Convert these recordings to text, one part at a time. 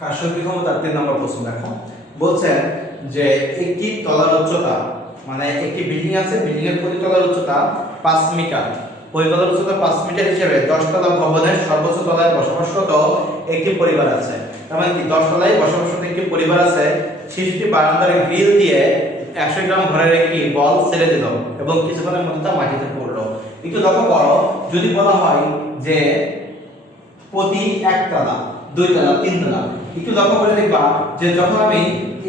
কার্যকরী ক্ষমতা 3 নম্বর প্রশ্ন দেখো বলছেন যে একটি তলার উচ্চতা মানে একটি বিল্ডিং আছে, বিল্ডিং এর প্রতি তলার উচ্চতা 5 মিটার, প্রতি তলার উচ্চতা 5 মিটার হিসেবে 10 তলা ভবনের সর্বোচ্চ তলায় বসবাসরত একটি পরিবার আছে। তার মানে কি 10 তলায় বসবাসরত একটি পরিবার আছে, শিশুটি বারান্দার গ্রিল দিয়ে 100 গ্রাম ভরের একটি বল ছেড়ে দিল এবং কিছুক্ষণের মধ্যে তা মাটিতে পড়লো। একটু লক্ষ্য করো, যদি বলা হয় যে প্রতি একতলা, 2 তলা, 3 তলা, একটু লক্ষ্য করে দেখবা যে যখন আমি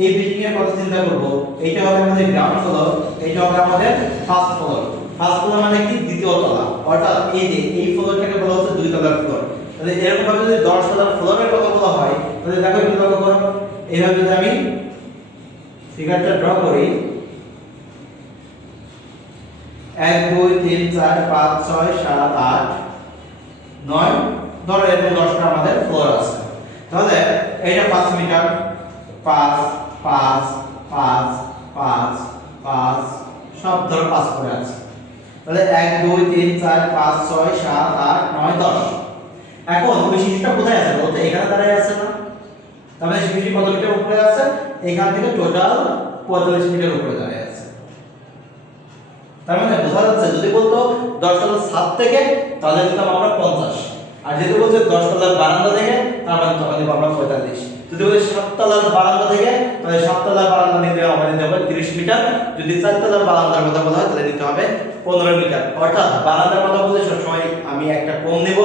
এই বিল্ডিং এর কথা চিন্তা করব, এইটা হবে আমাদের গ্রাউন্ড ফ্লোর, এইটা হবে আমাদের ফার্স্ট ফ্লোর। ফার্স্ট ফ্লোর মানে কি দ্বিতীয় তলা, অর্থাৎ এই যে এই ফ্লোরটাকে বলা হচ্ছে 2 তলার ফ্লোর। তাহলে এরকম ভাবে যদি 10 তলার ফ্লোরের কথা বলা হয়, তাহলে দেখো একটু লক্ষ্য করো, এইভাবে যদি আমি ফিগারটা ড্র করি 1 2 3 4 5 6 7 8 9, ধরো এরকম 10টা আমাদের ফ্লোর আছে। তাহলে এইটা 5 মিটার, 5 5 5 5 5 সব ধরো 5 করে আছে। তাহলে 1 2 3 4 5 6 7 8 9 10। এখন ওই শিশুটা কোথায় আছে বলতে এখানে দাঁড়ায় আছে না? তার মানে শিশুটি কত মিটার উপরে আছে? এখান থেকে টোটাল 45 মিটার উপরে দাঁড়ায় আছে। তার মানে বোঝা যাচ্ছে যদি বলতো 10 তলার ছাদ থেকে তাহলে দিতাম আমরা 50, আর যেহেতু বলছে 10 তলার বারান্দা থেকে তার মানে তখন দিব আমরা 45। যদি বলে 7 তলার বারান্দা থেকে তাহলে 7 তলার বারান্দা নিতে হবে 30 মিটার, যদি 4 তলার বারান্দার কথা বলা হয় তাহলে নিতে হবে 15 মিটার। অর্থাৎ বারান্দার কথা বলতে সবসময় আমি একটা কম নেব,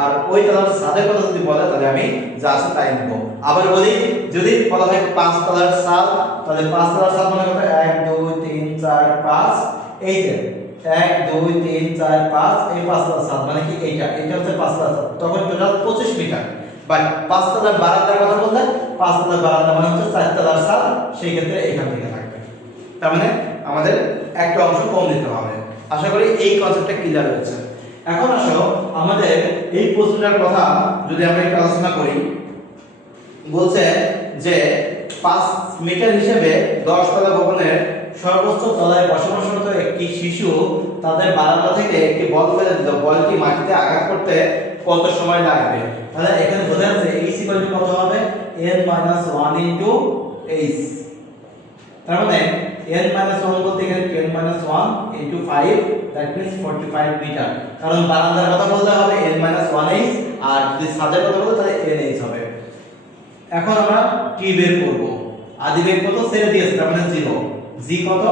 আর ওই তলার ছাদের কথা যদি বলে তাহলে আমি যা আছে তাই নেব। আবার বলি যদি বলা হয় 5 তলার ছাদ, তাহলে 5 তলার ছাদ মানে কত? 1 2 3 4 5, এই যে 1 2 3 4 5, এই 5 তলার ছাদ মানে কি এইটা হচ্ছে 5 তলার ছাদ, তখন টোটাল 25 মিটার। বাট 5 তলার বারান্দার কথা বললে 5 তলার বারান্দা মানে হচ্ছে 4 তলার ছাদ, সেই ক্ষেত্রে এখান থেকে থাকবে। তার মানে আমাদের একটা অংশ কম দিতে হবে। আশা করি এই কনসেপ্টটা ক্লিয়ার হয়েছে। এখন আসো আমাদের এই প্রশ্নটার কথা যদি আমরা একটু আলোচনা করি, বলছে যে 5 মিটার হিসেবে 10 তলা ভবনের সর্বোচ্চ তলায় বসবাসরত একটি শিশু তাদের বারান্দা থেকে একটি বল ফেলে দিল, বলটি মাটিতে আঘাত করতে কত সময় লাগবে? তাহলে এখানে বোঝা যাচ্ছে h = কত হবে? n - 1 * h। তার মানে n - 1 বলতে এখানে 10 - 1 * 5, দ্যাট মিন্স 45 মিটার। কারণ বারান্দার কথা বলতে হবে n - 1h, আর যদি ছাদের কথা বলতে তাহলে nh হবে। এখন আমরা t বের করব। আদি বেগ কত ছেড়ে দিয়েছে, তার মানে 0। g কত?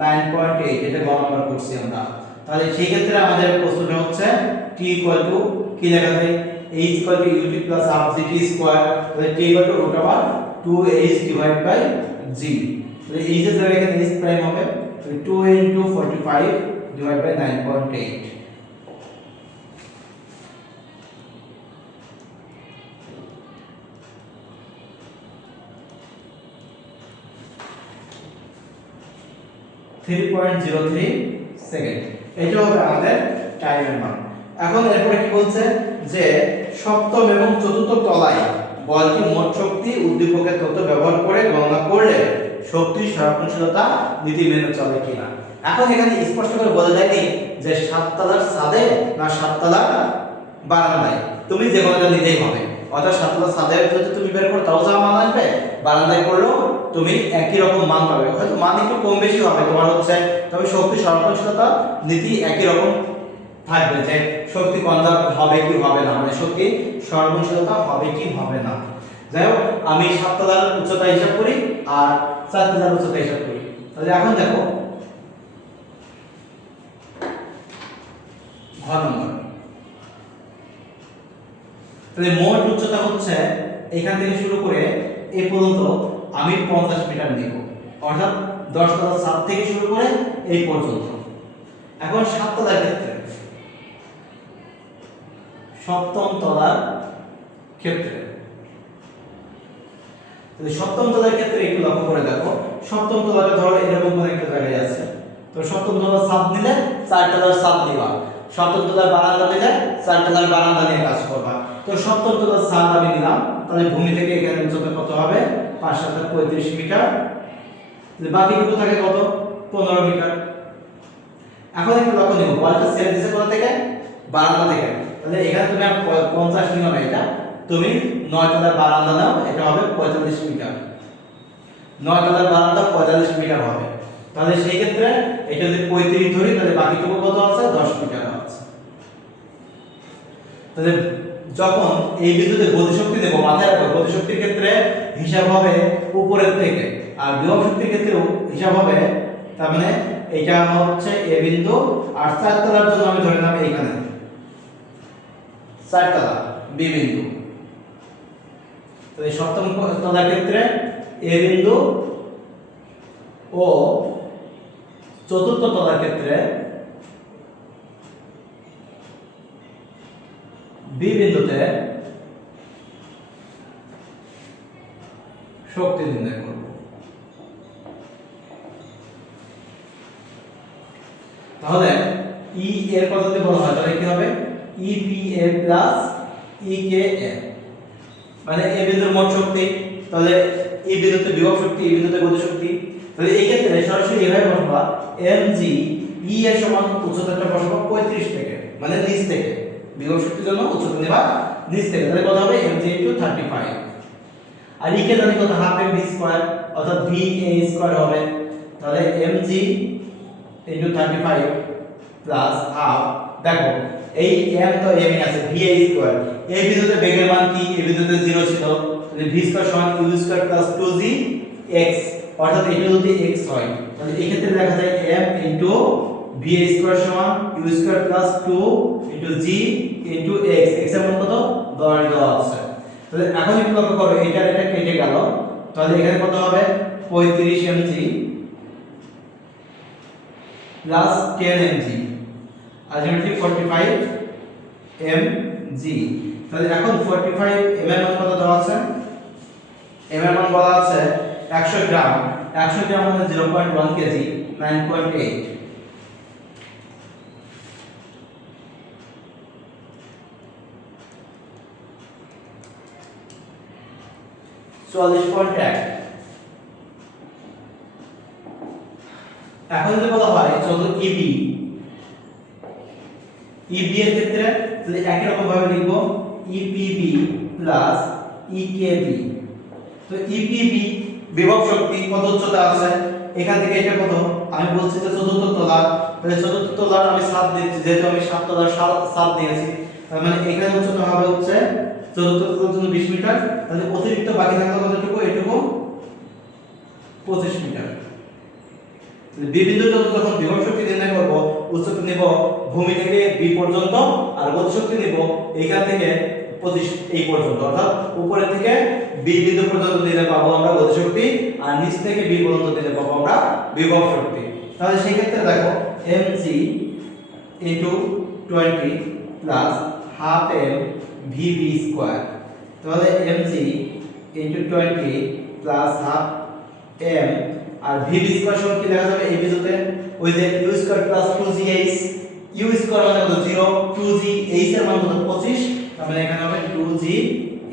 9.8, এটা গ নাম্বার করছি আমরা। তাহলে সেই ক্ষেত্রে আমাদের প্রশ্নটা হচ্ছে t = কি লেখা যায়? h = ut + half gt square, তাহলে t = √2h / g। তাহলে h এর জায়গায় এখানে h প্রাইম হবে, তাহলে 2 * 45 / 9.8। 3.03 সেকেন্ড, এটা হবে আমাদের টাইমের মান। এখন এরপরে কি বলছে যে সপ্তম এবং চতুর্থ তলায় বলটি মোট শক্তি উদ্দীপকের তথ্য ব্যবহার করে গণনা করলে শক্তির সংরক্ষণশীলতা নীতি মেনে চলে কিনা। এখন এখানে স্পষ্ট করে বলা যায়নি যে 7 তলার ছাদে না 7 তলার বারান্দায়, তুমি যে কোনোটা নিতেই হবে। অর্থাৎ 7 তলার ছাদে যদি তুমি বের করো তাও যা মান আসবে, বারান্দায় করলেও তুমি একই রকম মান পাবে, হয়তো মান একটু কম বেশি হবে তোমার হচ্ছে, তবে শক্তি সংরক্ষণশীলতা নীতি একই রকম থাকবে, যে শক্তি কনজার্ভ হবে কি হবে না, মানে শক্তি সংরক্ষণশীলতা হবে কি হবে না। যাই হোক, আমি 7 তলার উচ্চতা হিসাব করি আর 4 তলার উচ্চতা হিসাব করি। তাহলে এখন দেখো ঘ নম্বর, তাহলে মোট উচ্চতা হচ্ছে এখান থেকে শুরু করে এই পর্যন্ত আমি 50 মিটার নেব, অর্থাৎ 10 তলার ছাদ থেকে শুরু করে এই পর্যন্ত। এখন 7 তলার ক্ষেত্রে, সপ্তম তলার ক্ষেত্রে, তাহলে সপ্তম তলার ক্ষেত্রে একটু লক্ষ্য করে দেখো, সপ্তম তলাটা ধরো এরকম কোন একটা জায়গায় আছে, তো সপ্তম তলার ছাদ নিলে 4 তলার ছাদ নিবা, সপ্তম তলার বারান্দা নিলে 4 তলার বারান্দা নিয়ে কাজ করবা। তো সপ্তম তলার ছাদ আমি নিলাম, তাহলে ভূমি থেকে এখানে উচ্চতা কত হবে? 5 × 7 = 35 মিটার, বাকিটুকু থাকে কত? 15 মিটার। এখন একটু লক্ষ্য নিব, বলটা ছেড়ে দিয়েছে কোথা থেকে? বারান্দা থেকে, তাহলে এখানে তুমি 50 নিও না, এটা তুমি 9 তলার বারান্দা নাও, এটা হবে 45 মিটার। 9 তলার বারান্দা 45 মিটার হবে। তাহলে সেই ক্ষেত্রে এটা যদি 35 ধরি তাহলে বাকিটুকু কত আছে? 10 মিটার আছে। তাহলে যখন এই বিন্দুতে গতিশক্তি দেব, মাথায় রাখো গতিশক্তির ক্ষেত্রে হিসাব হবে উপরের থেকে, আর বিভব শক্তির ক্ষেত্রেও হিসাব হবে, তার মানে এটা হচ্ছে এ বিন্দু, আর 4 তলার জন্য আমি ধরে নিলাম এইখানে 4 তলা বি বিন্দু। তো এই সপ্তম তলার ক্ষেত্রে এ বিন্দু ও চতুর্থ তলার ক্ষেত্রে বি বিন্দুতে শক্তি নির্ণয় করব। তাহলে ই এর কথা যদি বলা হয় তাহলে কি হবে? ইপিএ প্লাস ইকেএ, মানে এ বিন্দুর মোট শক্তি, তাহলে এই বিন্দুতে বিভব শক্তি, এই বিন্দুতে গতি শক্তি। তাহলে এই ক্ষেত্রে সরাসরি এভাবে বসাবা mg ই এর সমান উচ্চতাটা বসাবা 35 থেকে, মানে নিচ থেকে। বিভব শক্তির জন্য উচ্চতা নেবা নিচ থেকে, তাহলে কত হবে? mg 35। আর ই কে জানি কত? হাফ mv স্কয়ার, অর্থাৎ va স্কয়ার হবে। তাহলে mg 35 প্লাস হাফ, দেখো এই m তো m আছে, va স্কয়ার। এই বিন্দুতে বেগের মান কি? এই বিন্দুতে 0 ছিল, তাহলে v স্কয়ার সমান u square plus 2g x, অর্থাৎ এটা যদি x হয় তাহলে এই ক্ষেত্রে লেখা যায় m va স্কয়ার সমান u square plus 2 g x, x এর মান কত? 10 দেওয়া আছে। তাহলে এখন একটু লক্ষ্য করো, এটা কেটে গেল, তাহলে এখানে কত হবে? 35 mg plus 10 mg, ultimately 45 mg। তাহলে এখন 45 m এর মান কত দেওয়া আছে? m এর মান বলা আছে 100 গ্রাম। 100 গ্রাম মানে 0.1 কেজি, 9.8। 44.1। এখন যদি বলা হয় চলো ইবি, ইবি এর ক্ষেত্রে তাহলে একই রকম ভাবে লিখব ইপিবি প্লাস ইকেবি। তো ইপিবি বিভব শক্তি কত উচ্চতা আছে? এখান থেকে এটা কত? আমি বলছি যে চতুর্থ তলা, তাহলে চতুর্থ তলার আমি 7 দিচ্ছি, যেহেতু আমি 7 তলার 7 দিয়েছি, তার মানে এখানে উচ্চতা হবে হচ্ছে চতুর্থ তলার জন্য 20 মিটার, তাহলে অতিরিক্ত বাকি থাকলো কতটুকু? এটুকু 25 মিটার। বি বিন্দুর জন্য যখন বিভব শক্তি নির্ণয় করব, উচ্চতা নেব ভূমি থেকে বি পর্যন্ত, আর গতি শক্তি নেব এইখান থেকে 25 এই পর্যন্ত, অর্থাৎ উপরে থেকে বি বিন্দু পর্যন্ত নিলে পাবো আমরা গতি শক্তি, আর নিচ থেকে বি পর্যন্ত নিলে পাবো আমরা বিভব শক্তি। তাহলে সেই ক্ষেত্রে দেখো mg 20 plus half m vb square, তাহলে mg 20 প্লাস হাফ m, আর vb স্কয়ার সমান কি লেখা যাবে? এই বিন্দুতে ওই যে u square plus 2gh, u square মানে কত? 0, 2g h এর মান কত? 25, তার মানে এখানে হবে 2g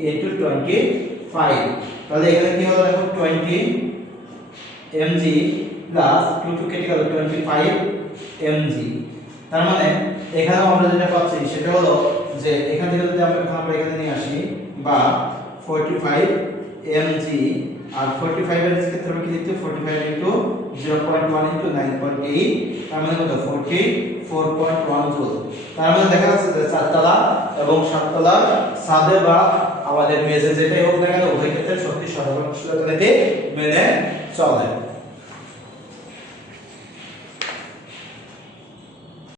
25। তাহলে এখানে কি হলো? দেখো 20 mg প্লাস 2 কেটে গেল 25 mg। তার মানে এখানে আমরা যেটা পাচ্ছি সেটা হলো যে এখান থেকে যদি আমরা এখানে নিয়ে আসি, বা 45 mg, আর 45 এর ক্ষেত্রে আমরা কি লিখতে? 45 ইনটু 0.1 ইনটু 9.8, তার মানে কত? 44.1 জুল। তার মানে দেখা যাচ্ছে যে 4 তলা এবং 7 তলার ছাদে বা আমাদের মেঝে যেটাই হোক না কেন, উভয় ক্ষেত্রে শক্তি সহনশীলতা নীতি মেনে চলে।